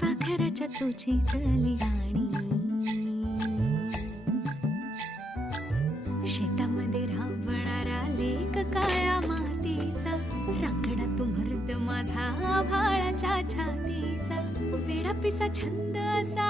पाखराच्या चोचीतली गाणी, शेतामध्ये राबणारा लेक काळ्या मातीचा, रांगडा तो मर्द माझा आभाळाच्या छातीचा, वेडा पिसा छंद असा